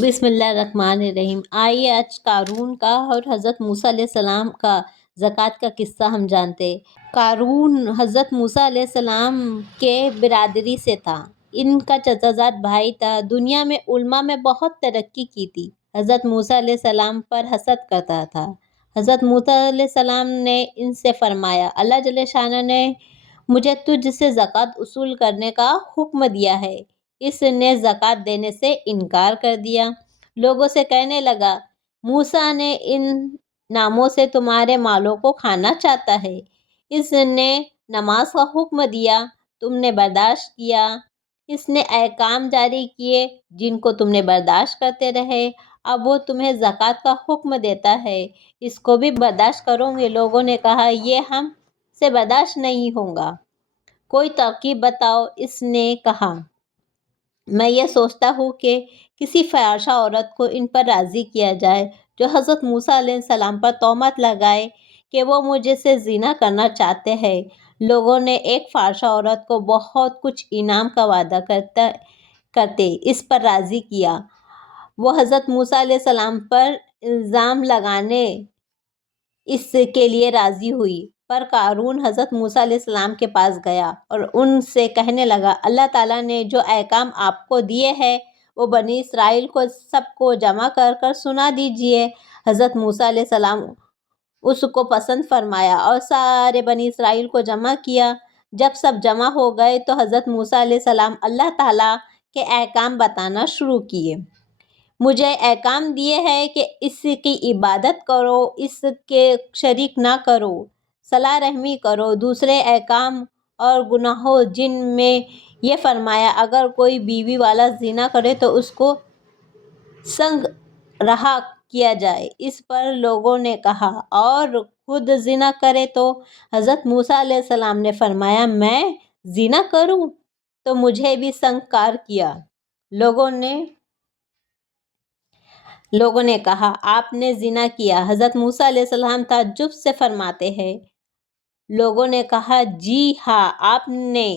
بسم اللہ الرحمن الرحیم۔ آئیے آج قارون کا اور حضرت موسیٰ علیہ السلام کا زکوٰۃ کا قصہ ہم جانتے ہیں۔ قارون حضرت موسیٰ علیہ السلام کے برادری سے تھا۔ ان کا چچا زاد بھائی تھا۔ دنیا میں علماء میں بہت ترقی کی تھی۔ حضرت موسیٰ علیہ السلام پر حسد کرتا تھا۔ حضرت موسیٰ علیہ السلام نے ان سے فرمایا، اللہ جل شانہ نے مجھے تجھ سے زکوٰۃ وصول کرنے کا حکم دیا ہے۔ اس نے زکوٰۃ دینے سے انکار کر دیا۔ لوگوں سے کہنے لگا، موسیٰ نے ان ناموں سے تمہارے مالوں کو کھانا چاہتا ہے۔ اس نے نماز کا حکم دیا، تم نے برداشت کیا۔ اس نے احکام جاری کیے جن کو تم نے برداشت کرتے رہے۔ اب وہ تمہیں زکوٰۃ کا حکم دیتا ہے، اس کو بھی برداشت کرو گے؟ لوگوں نے کہا، یہ ہم سے برداشت نہیں ہوگا، کوئی ترکیب بتاؤ۔ اس نے کہا، میں یہ سوچتا ہوں کہ کسی فحاشہ عورت کو ان پر راضی کیا جائے جو حضرت موسیٰ علیہ السلام پر تہمت لگائے کہ وہ مجھ سے زنا کرنا چاہتے ہیں۔ لوگوں نے ایک فحاشہ عورت کو بہت کچھ انعام کا وعدہ کرتے اس پر راضی کیا۔ وہ حضرت موسیٰ علیہ السلام پر الزام لگانے اس کے لیے راضی ہوئی۔ پر قارون حضرت موسیٰ علیہ السلام کے پاس گیا اور ان سے کہنے لگا، اللہ تعالیٰ نے جو احکام آپ کو دیے ہیں وہ بنی اسرائیل کو سب کو جمع کر کر سنا دیجیے۔ حضرت موسیٰ علیہ السلام اس کو پسند فرمایا اور سارے بنی اسرائیل کو جمع کیا۔ جب سب جمع ہو گئے تو حضرت موسیٰ علیہ السلام اللہ تعالیٰ کے احکام بتانا شروع کیے۔ مجھے احکام دیے ہیں کہ اس کی عبادت کرو، اس کے شریک نہ کرو، صلہ رحمی کرو۔ دوسرے احکام اور گناہوں جن میں یہ فرمایا، اگر کوئی بیوی والا زنا کرے تو اس کو سنگ رہا کیا جائے۔ اس پر لوگوں نے کہا، اور خود زنا کرے تو؟ حضرت موسیٰ علیہ السلام نے فرمایا، میں زنا کروں تو مجھے بھی سنگار کیا۔ لوگوں نے کہا، آپ نے زنا کیا؟ حضرت موسیٰ علیہ السلام تعجب سے فرماتے ہیں۔ لوگوں نے کہا، جی ہاں۔ آپ نے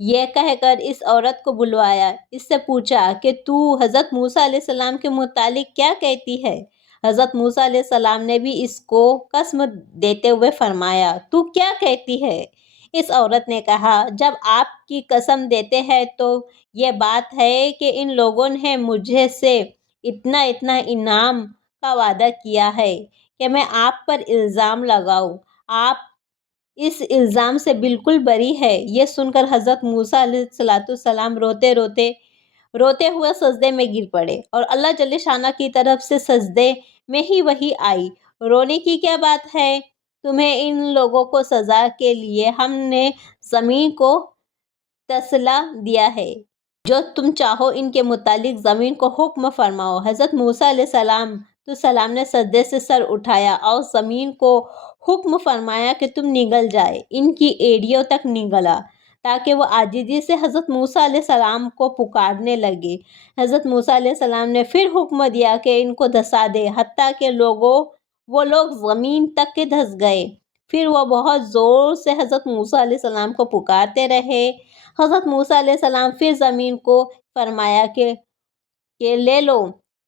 یہ کہہ کر اس عورت کو بلوایا، اس سے پوچھا کہ تو حضرت موسیٰ علیہ السلام کے متعلق کیا کہتی ہے؟ حضرت موسیٰ علیہ السلام نے بھی اس کو قسم دیتے ہوئے فرمایا، تو کیا کہتی ہے؟ اس عورت نے کہا، جب آپ کی قسم دیتے ہیں تو یہ بات ہے کہ ان لوگوں نے مجھ سے اتنا انعام کا وعدہ کیا ہے کہ میں آپ پر الزام لگاؤں۔ آپ اس الزام سے بالکل بری ہے۔ یہ سن کر حضرت موسیٰ علیہ السلام روتے ہوئے سجدے میں گر پڑے اور اللہ جل شانہ کی طرف سے سجدے میں ہی وحی آئی، رونے کی کیا بات ہے؟ تمہیں ان لوگوں کو سزا کے لیے ہم نے زمین کو تسلی دیا ہے، جو تم چاہو ان کے متعلق زمین کو حکم فرماؤ۔ حضرت موسیٰ علیہ السلام نے سجدے سے سر اٹھایا اور زمین کو حکم فرمایا کہ تم نگل جائے۔ ان کی ایڑیوں تک نگلا تاکہ وہ عاجزی سے حضرت موسیٰ علیہ السلام کو پکارنے لگے۔ حضرت موسیٰ علیہ السلام نے پھر حکم دیا کہ ان کو دھسا دے، حتیٰ کہ وہ لوگ زمین تک کے دھس گئے۔ پھر وہ بہت زور سے حضرت موسیٰ علیہ السلام کو پکارتے رہے۔ حضرت موسیٰ علیہ السلام پھر زمین کو فرمایا کہ لے لو،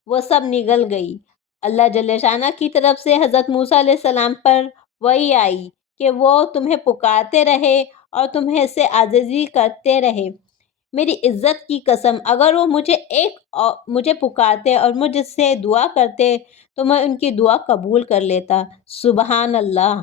وہ سب نگل گئی۔ اللہ جل شانہ کی طرف سے حضرت موسیٰ علیہ السلام پر وحی آئی کہ وہ تمہیں پکارتے رہے اور تمہیں سے عاجزی کرتے رہے۔ میری عزت کی قسم، اگر وہ مجھے پکارتے اور مجھ سے دعا کرتے تو میں ان کی دعا قبول کر لیتا۔ سبحان اللہ۔